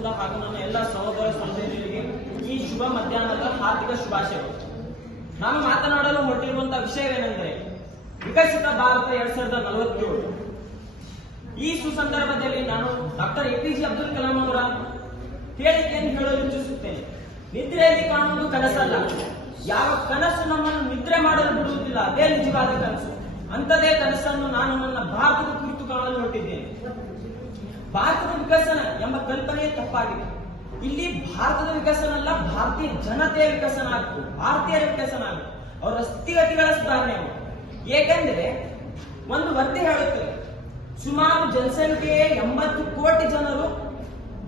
ವೃಂದ ಹಾಗೂ ನನ್ನ ಎಲ್ಲ ಸಹೋದರ ಸಹೋದರಿಯರಿಗೆ ಈ ಶುಭ ಮಧ್ಯಾಹ್ನದ ಹಾರ್ದಿಕ ಶುಭಾಶಯಗಳು. ನಾನು ಮಾತನಾಡಲು ಹೊರಟಿರುವಂತಹ ವಿಷಯವೇನೆಂದರೆ ವಿಕಸಿತ ಭಾರತ 2047. ಈ ಸುಸಂದರ್ಭದಲ್ಲಿ ನಾನು ಡಾಕ್ಟರ್ APJ ಅಬ್ದುಲ್ ಕಲಾಂ ಅವರ ಹೇಳಿಕೆಯನ್ನು ಹೇಳಲು ಇಚ್ಛಿಸುತ್ತೇನೆ. ನಿದ್ರೆಯಲ್ಲಿ ಕಾಣುವುದು ಕನಸಲ್ಲ. ಯಾವ ಕನಸು ನಮ್ಮನ್ನು ನಿದ್ರೆ ಮಾಡಲು ಬಿಡುವುದಿಲ್ಲ, ಅದೇ ನಿಜವಾದ ಕನಸು. ಅಂಥದೇ ಕನಸನ್ನು ನಾನು ನನ್ನ ಭಾರತದ ಕುರಿತು ಕಾಣಲು ಹೊರಟಿದ್ದೇನೆ. ಭಾರತದ ವಿಕಸನ ಎಂಬ ಕಲ್ಪನೆ ತಪ್ಪಾಗಿದೆ. ಇಲ್ಲಿ ಭಾರತದ ವಿಕಸನ ಅಲ್ಲ, ಭಾರತೀಯ ಜನತೆಯ ವಿಕಸನ ಆಗಬೇಕು, ಭಾರತೀಯರ ವಿಕಸನ ಆಗಬೇಕು, ಅವರ ಸ್ಥಿತಿಗತಿಗಳ ಸುಧಾರಣೆ ಆಗಬೇಕು. ಏಕೆಂದರೆ ಒಂದು ವರದಿ ಹೇಳುತ್ತದೆ, ಸುಮಾರು ಜನಸಂಖ್ಯೆಯ 80 ಕೋಟಿ ಜನರು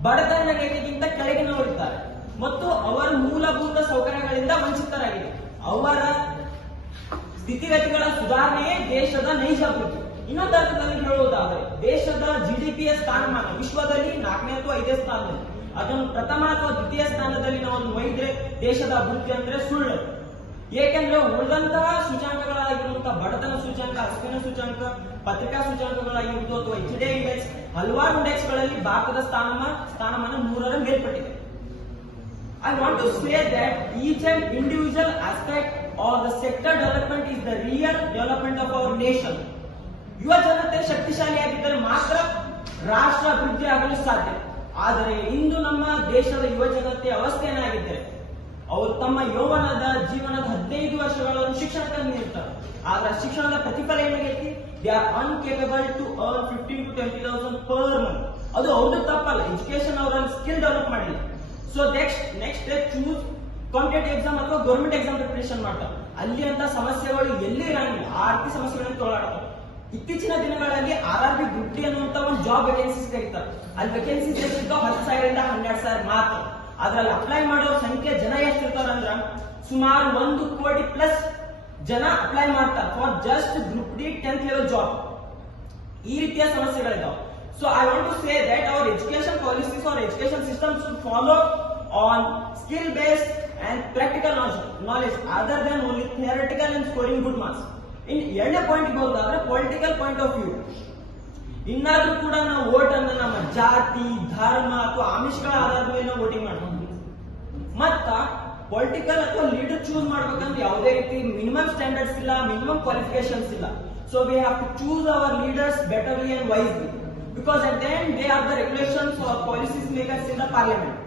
ಬಡತನ ರೇಖೆಗಿಂತ ಕೆಳಗಿನವರಿದ್ದಾರೆ ಮತ್ತು ಅವರ ಮೂಲಭೂತ ಸೌಕರ್ಯಗಳಿಂದ ವಂಚಿತರಾಗಿದೆ. ಅವರ ಸ್ಥಿತಿಗತಿಗಳ ಸುಧಾರಣೆಯೇ ದೇಶದ ನೈಜ ಅಭಿವೃದ್ಧಿ. ಇನ್ನೊಂದು ಅರ್ಥದಲ್ಲಿ ಹೇಳುವುದಾದರೆ ದೇಶದ GDPಯ ಸ್ಥಾನಮಾನ ವಿಶ್ವದಲ್ಲಿ 4ನೇ ಅಥವಾ 5ನೇ ಸ್ಥಾನದಲ್ಲಿ, ಅದನ್ನು ಪ್ರಥಮ ಅಥವಾ ದ್ವಿತೀಯ ಸ್ಥಾನದಲ್ಲಿ ನಾವು ಒಯ್ದ್ರೆ ದೇಶದ ಅಭಿವೃದ್ಧಿ ಅಂದ್ರೆ ಸುಳ್ಳು. ಏಕೆಂದ್ರೆ ಉಳಿದಂತಹ ಸೂಚಾಂಕಗಳಾಗಿರುವಂತಹ ಬಡತನ ಸೂಚಾಂಕ, ಹಸಿವಿನ ಸೂಚಾಂಕ, ಪತ್ರಿಕಾ ಸೂಚಾಂಕಗಳಾಗಿರುವುದು ಅಥವಾ HDI ಇಂಡೆಕ್ಸ್, ಹಲವಾರು ಇಂಡೆಕ್ಸ್ ಗಳಲ್ಲಿ ಭಾರತದ ಸ್ಥಾನಮಾನ 100ರ ಮೇಲ್ಪಟ್ಟಿದೆ. I want to say that each and individual aspect of the sector development is the real development of our nation. ಯುವ ಜನತೆ ಶಕ್ತಿಶಾಲಿಯಾಗಿದ್ದರೆ ಮಾತ್ರ ರಾಷ್ಟ್ರ ಅಭಿವೃದ್ಧಿ ಆಗಲು ಸಾಧ್ಯ. ಆದರೆ ಇಂದು ನಮ್ಮ ದೇಶದ ಯುವ ಜನತೆ ಅವಸ್ಥೆ ಏನಾಗಿದ್ದರೆ ಅವರು ತಮ್ಮ ಯೌವನದ ಜೀವನದ 15 ವರ್ಷಗಳನ್ನು ಶಿಕ್ಷಣಕ್ಕೆ ನೀಡುತ್ತಾರೆ. ಆದ್ರೆ ಶಿಕ್ಷಣದ ಪ್ರತಿಫಲ ಏನಾಗೈತಿ? They are incapable to earn 15,000 to 20,000 per month. ಅದು ಅವ್ರದ್ದು ತಪ್ಪಲ್ಲ, ಎಜುಕೇಶನ್ ಅವರ ಸ್ಕಿಲ್ ಡೆವಲಪ್ ಮಾಡಿಲ್ಲ. So next choose competitive exam ಅಥವಾ ಗೌರ್ಮೆಂಟ್ ಎಕ್ಸಾಮ್ ಪ್ರಿಪರೇಷನ್ ಮಾಡ್ತಾರೆ. ಅಲ್ಲಿ ಅಂತ ಸಮಸ್ಯೆಗಳು ಎಲ್ಲಿ ಇರಂಗಿಲ್ಲ, ಆರ್ಥಿಕ ಸಮಸ್ಯೆಗಳನ್ನು ತೊಳಾಡ್ತಾರೆ. ಇತ್ತೀಚಿನ ದಿನಗಳಲ್ಲಿ RRB ಗ್ರೂಪ್ ಡಿ ಅನ್ನುವಂತ ಒಂದು ಜಾಬ್ ವೇಕೆನ್ಸೀಸ್ ಕರೀತಾರೆ. ಅಲ್ಲಿ ವೇಕೆನ್ಸೀಸ್ ಎಷ್ಟಿರ್ತಾವ? 10,000 ಇಂದ 12,000 ಮಾತ್ರ. ಅದ್ರಲ್ಲಿ ಅಪ್ಲೈ ಮಾಡೋ ಸಂಖ್ಯೆ ಜನ ಎಷ್ಟಿರ್ತಾರ ಅಂದ್ರ ಸುಮಾರು 1 ಕೋಟಿ ಪ್ಲಸ್ ಜನ ಅಪ್ಲೈ ಮಾಡ್ತಾರೆ for just group D 10th level job. ಈ ರೀತಿಯ ಸಮಸ್ಯೆಗಳಿದಾವೆ. So I want to say that our education policies or education system should follow on skill based and practical knowledge other than only theoretical and scoring good marks. In ಎರಡನೇ point ಹೋದಾದ್ರೆ political point of view, ಇನ್ನಾದ್ರೂ ಕೂಡ ನಾವು vote ಅನ್ನ ನಮ್ಮ ಜಾತಿ, ಧರ್ಮ ಅಥವಾ ಆಮಿಷಗಳ ಆಧಾರದ ಮೇಲೆ ನಾವು ವೋಟಿಂಗ್ ಮಾಡ್ತೀವಿ. ಮತ್ತ ಪೊಲಿಟಿಕಲ್ ಅಥವಾ ಲೀಡರ್ ಚೂಸ್ ಮಾಡ್ಬೇಕಂದ್ರೆ ಯಾವುದೇ ರೀತಿ ಮಿನಿಮಮ್ ಸ್ಟ್ಯಾಂಡರ್ಡ್ಸ್ ಇಲ್ಲ, ಮಿನಿಮಮ್ ಕ್ವಾಲಿಫಿಕೇಶನ್ಸ್ ಇಲ್ಲ. So we have to choose our leaders betterly and wisely, because at the end they are the regulations or policies makers in the parliament.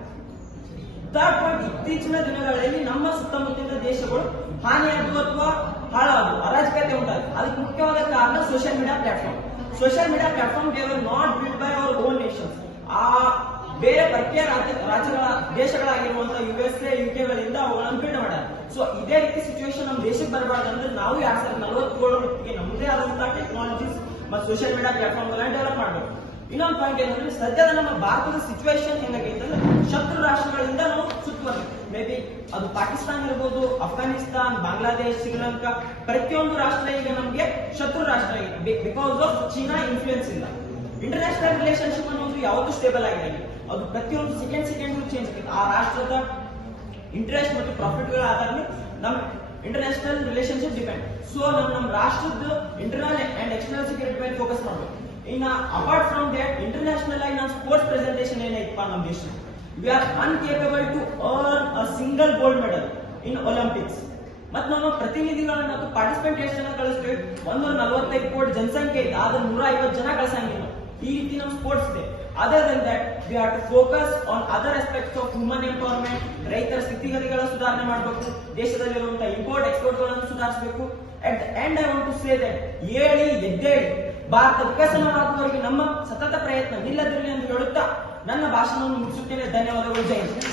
Third point, ಇತ್ತೀಚಿನ ದಿನಗಳಲ್ಲಿ ನಮ್ಮ ಸುತ್ತಮುತ್ತಲಿನ ದೇಶಗಳು ಹಾನಿಯಾದವು ಅಥವಾ ಹಾಳಾದವು, ಅರಾಜಕತೆ ಉಂಟಾಗಿದೆ. ಅದಕ್ಕೆ ಮುಖ್ಯವಾದ ಕಾರಣ social media platform. Social media platform they were not build by our own Nations. ಆ ಬೇರೆ ಪರ್ಯಾಯ ದೇಶಗಳಾಗಿರುವಂತಹ USA, UK ಗಳಿಂದ ಅವುಗಳನ್ನು ಬಿಲ್ಡ್ ಮಾಡ್ಯಾರ. ಸೊ ಇದೇ ರೀತಿ ಸಿಚುವೇಶನ್ ನಮ್ಮ ದೇಶಕ್ಕೆ ಬರಬಾರ್ದಂದ್ರೆ ನಾವು 2047 ಹೊತ್ತಿಗೆ ನಮ್ಮದೇ ಆದಂತಹ ಟೆಕ್ನಾಲಜೀಸ್ ಮತ್ತು ಸೋಷಿಯಲ್ ಮೀಡಿಯಾ ಪ್ಲಾಟ್ಫಾರ್ಮ್ ಗಳನ್ನ ಡೆವಲಪ್ ಮಾಡಬೇಕು. ಇನ್ನೊಂದು ಪಾಯಿಂಟ್ ಏನಂದ್ರೆ ಸದ್ಯದ ನಮ್ಮ ಭಾರತದ ಸಿಚುವೇಶನ್ ಹೆಂಗಾಗೈತೆ ಅಂದ್ರೆ ಶತ್ರು ರಾಷ್ಟ್ರಗಳಿಂದ ನಾವು ಸುತ್ತುವರೆದು, ಮೇ ಬಿ ಅದು ಪಾಕಿಸ್ತಾನ ಇರ್ಬೋದು, ಅಫ್ಘಾನಿಸ್ತಾನ್, ಬಾಂಗ್ಲಾದೇಶ್, ಶ್ರೀಲಂಕಾ, ಪ್ರತಿಯೊಂದು ರಾಷ್ಟ್ರ ಈಗ ನಮಗೆ ಶತ್ರು ರಾಷ್ಟ್ರ ಆಗಿದೆ ಬಿಕಾಸ್ ಆಫ್ ಚೀನಾ ಇನ್ಫ್ಲೂಯೆನ್ಸ್ ಇಂದ. ಇಂಟರ್ನ್ಯಾಷನಲ್ ರಿಲೇಶನ್ಶಿಪ್ ಅನ್ನೋದು ಯಾವತ್ತೂ ಸ್ಟೇಬಲ್ ಆಗಿದೆ, ಅದು ಪ್ರತಿಯೊಂದು ಸೆಕೆಂಡ್ ಚೇಂಜ್ ಆಗಿದೆ. ಆ ರಾಷ್ಟ್ರದ ಇಂಟ್ರೆಸ್ಟ್ ಮತ್ತು ಪ್ರಾಫಿಟ್ ಗಳ ಆಧಾರ ನಮ್ಮ ಇಂಟರ್ನ್ಯಾಷನಲ್ ರಿಲೇಶನ್ಶಿಪ್ ಡಿಪೆಂಡ್. ಸೊ ನಮ್ಮ ರಾಷ್ಟ್ರದ ಇಂಟರ್ನಲ್ ಅಂಡ್ ಎಕ್ಸ್ಟರ್ನಲ್ ಸೆಕ್ಯೂರಿಟಿ ಮೇಲೆ ಫೋಕಸ್ ಮಾಡಬೇಕು. ಇನ್ನ ಅಪಾರ್ಟ್ ಫ್ರಮ್ ದಟ್ ಇಂಟರ್ನ್ಯಾಷನಲ್ ಆಗಿ ನಾವು ಸ್ಪೋರ್ಟ್ಸ್ ಪ್ರೆಸೆಂಟೇಷನ್ ಏನೈತಪ್ಪ ನಮ್ಮ ದೇಶ, we are incapable to earn a single gold medal in Olympics. ಮತ್ತು ನಮ್ಮ ಪ್ರತಿನಿಧಿಗಳನ್ನ ಅಥವಾ ಪಾರ್ಟಿಸಿಪೆಂಟ್ ಎಷ್ಟು ಜನ ಕಳಿಸ್ತೇವೆ? 145 ಕೋಟಿ ಜನಸಂಖ್ಯೆ ಇದೆ, ಆದ್ರೆ 150 ಜನ ಕಳ್ಸಂಗಿಲ್ಲ. ಈ ರೀತಿ ನಮ್ಮ ಸ್ಪೋರ್ಟ್ಸ್ ಇದೆ. Other than that we have to focus on other aspects of human empowerment. ರೈತರ ಸ್ಥಿತಿಗತಿಗಳ ಸುಧಾರಣೆ ಮಾಡಬೇಕು, ದೇಶದಲ್ಲಿರುವಂತಹ ಇಂಪೋರ್ಟ್ ಎಕ್ಸ್ಪೋರ್ಟ್ ಗಳನ್ನು ಸುಧಾರಿಸಬೇಕು. At the end I want to say that ಎದ್ದೇಳಿ ಭಾರತ ವಿಕಸನವಾಗುವವರೆಗೆ ನಮ್ಮ ಸತತ ಪ್ರಯತ್ನ ನಿಲ್ಲದಿರಲಿ ಎಂದು ಹೇಳುತ್ತಾ ನನ್ನ ಭಾಷಣವನ್ನು ಮುಗಿಸುತ್ತೇನೆ. ಧನ್ಯವಾದಗಳು. ಜೈ ಹಿಂದ್.